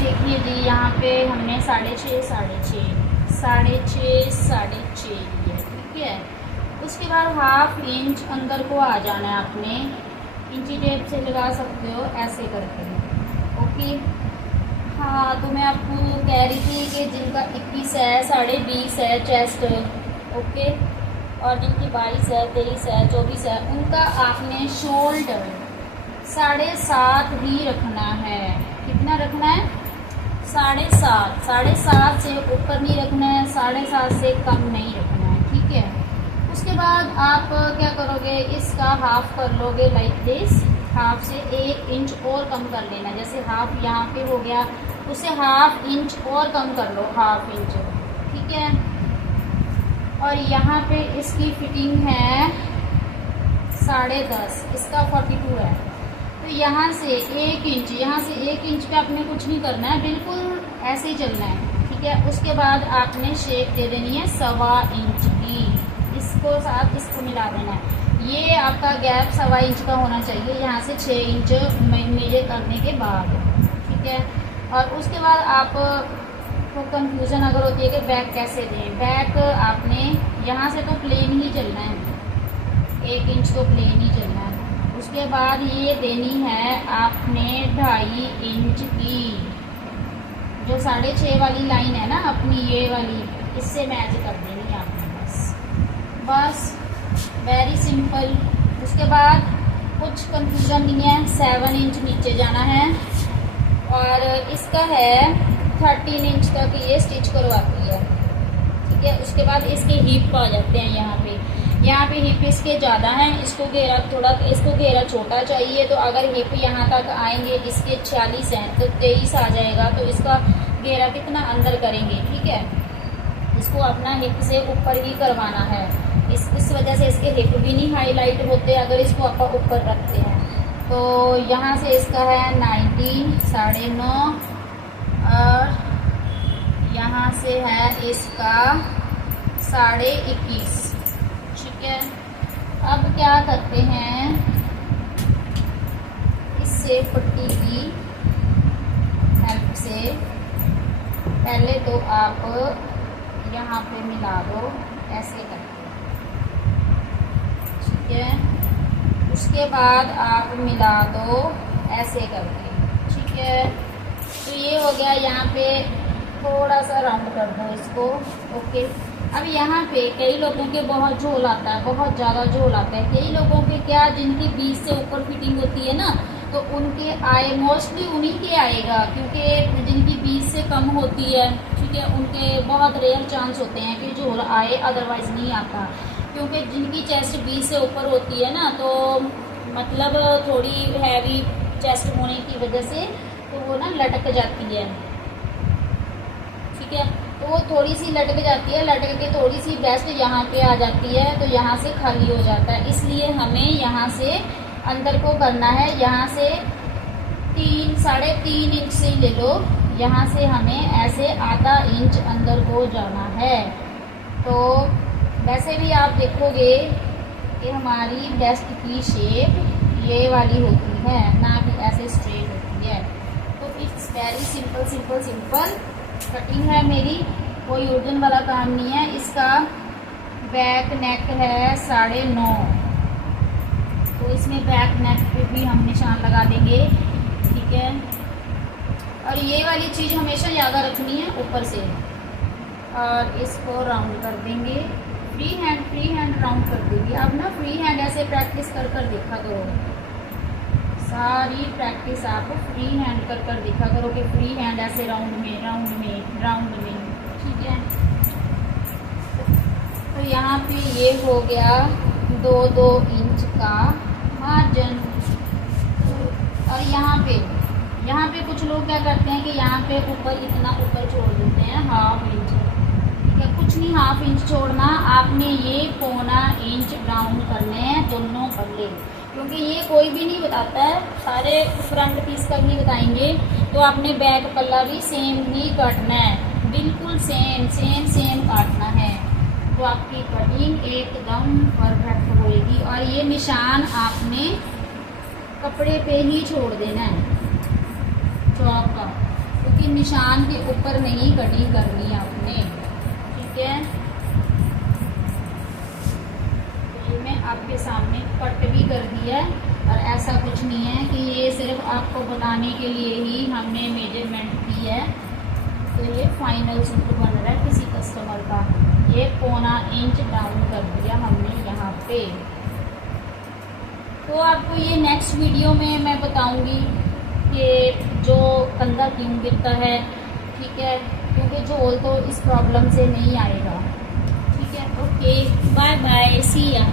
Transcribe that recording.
देखिए जी, यहाँ पे हमने 6.5 लिया, ठीक है। उसके बाद हाफ इंच अंदर को आ जाना है आपने, इंची टेप से लगा सकते हो ऐसे करके, ओके। हाँ, तो मैं आपको कह रही थी कि जिनका 21 है, 20.5 है चेस्ट, ओके, और जिनकी 22 है, 23 है, 24 है, उनका आपने शोल्डर 7.5 ही रखना है। कितना रखना है? 7.5 से ऊपर नहीं रखना है, 7.5 से कम नहीं रखना है, ठीक है। उसके बाद आप क्या करोगे, इसका हाफ कर लोगे लाइक दिस, हाफ से 1 इंच और कम कर लेना। जैसे हाफ यहाँ पे हो गया, उसे हाफ इंच और कम कर लो, हाफ इंच, ठीक है। और यहाँ पे इसकी फिटिंग है 10.5, इसका 42 है। तो यहाँ से 1 इंच, पे आपने कुछ नहीं करना है, बिल्कुल ऐसे ही चलना है, ठीक है। उसके बाद आपने शेप दे देनी है 1.25 इंच की, इसको साथ इसको मिला देना है। ये आपका गैप 1.25 इंच का होना चाहिए, यहाँ से 6 इंच मेजर करने के बाद, ठीक है। और उसके बाद आप को कंफ्यूजन अगर होती है कि बैक कैसे दें, बैक आपने यहाँ से तो प्लेन ही चलना है, 1 इंच तो प्लेन ही चलना है। उसके बाद ये देनी है आपने 2.5 इंच की, जो 6.5 वाली लाइन है ना अपनी, ये वाली, इससे मैच कर देनी है आपने, बस वेरी सिंपल। उसके बाद कुछ कंफ्यूजन नहीं है, 7 इंच नीचे जाना है, और इसका है 13 इंच तक ये स्टिच करवाती है, ठीक है। उसके बाद इसके हिप आ जाते हैं, यहाँ पे हिप इसके ज़्यादा हैं, इसको घेरा छोटा चाहिए। तो अगर हिप यहाँ तक आएंगे, इसके 46 हैं तो 23 आ जाएगा, तो इसका घेरा कितना अंदर करेंगे, ठीक है। इसको अपना हिप से ऊपर ही करवाना है, इस वजह से इसके हिप भी नहीं हाईलाइट होते अगर इसको आप ऊपर रखते हैं। तो यहाँ से इसका है 19, 9.5, और यहाँ से है इसका 21.5, ठीक है। अब क्या करते हैं, इससे पट्टी की हेल्प से पहले तो आप यहाँ पे मिला दो ऐसे करके, ठीक है। उसके बाद आप मिला दो ऐसे करके, ठीक है। तो ये हो गया, यहाँ पे थोड़ा सा राउंड कर दो इसको, ओके। अब यहाँ पे कई लोगों के बहुत झोल आता है, बहुत ज़्यादा झोल आता है। कई लोगों के क्या, जिनकी 20 से ऊपर फिटिंग होती है ना, तो उनके आए मोस्टली उन्हीं के आएगा, क्योंकि जिनकी 20 से कम होती है, ठीक है, उनके बहुत रेयर चांस होते हैं कि झोल आए, अदरवाइज़ नहीं आता। क्योंकि जिनकी चेस्ट 20 से ऊपर होती है ना, तो मतलब थोड़ी हैवी चेस्ट होने की वजह से तो वो ना लटक जाती है, ठीक है। तो वो थोड़ी सी लटक जाती है, लटक के थोड़ी सी ब्रेस्ट यहाँ पे आ जाती है, तो यहाँ से खाली हो जाता है। इसलिए हमें यहाँ से अंदर को करना है, यहाँ से 3-3.5 इंच से ले लो, यहाँ से हमें ऐसे आधा इंच अंदर को जाना है। तो वैसे भी आप देखोगे कि हमारी ब्रेस्ट की शेप ये वाली होती है, ना कि ऐसे स्ट्रेट होती है। तो इट्स वेरी सिंपल कटिंग है मेरी, कोई उलझन वाला काम नहीं है। इसका बैक नेक है 9.5, तो इसमें बैक नेक पे भी हम निशान लगा देंगे, ठीक है। और ये वाली चीज़ हमेशा ज़्यादा रखनी है ऊपर से, और इसको राउंड कर देंगे, फ्री हैंड राउंड कर देंगे। अब ना फ्री हैंड ऐसे प्रैक्टिस कर देखा करो, सारी प्रैक्टिस आप फ्री हैंड कर देखा करो कि फ्री हैंड ऐसे राउंड में, ठीक है। तो यहाँ पे ये हो गया 2 इंच का मार्जिन। और यहाँ पे कुछ लोग क्या करते हैं कि यहाँ पे इतना ऊपर छोड़ देते हैं, ½ इंच, ठीक है। कुछ नहीं, ½ इंच छोड़ना, आपने ये 1.25 इंच राउंड करने हैं दोनों पल्ले, क्योंकि ये कोई भी नहीं बताता है, सारे फ्रंट पीस का भी बताएंगे। तो आपने बैक पल्ला भी सेम ही काटना है, बिल्कुल सेम काटना है, तो आपकी कटिंग एकदम परफेक्ट होएगी। और ये निशान आपने कपड़े पे ही छोड़ देना है चौक का, कि निशान के ऊपर नहीं कटिंग करनी आपने, ठीक है। तो ये मैं आपके सामने कट भी कर दिया है, और ऐसा कुछ नहीं है कि ये सिर्फ आपको बताने के लिए ही हमने मेजरमेंट की है। तो ये फाइनल सूट बन रहा है किसी कस्टमर का। ये 1.25 इंच डाउन कर दिया हमने यहाँ पे। तो आपको ये नेक्स्ट वीडियो में मैं बताऊंगी कि जो कंधा क्यों गिरता है, ठीक है, क्योंकि झोल तो इस प्रॉब्लम से नहीं आएगा, ठीक है। ओके, बाय बाय, सी या।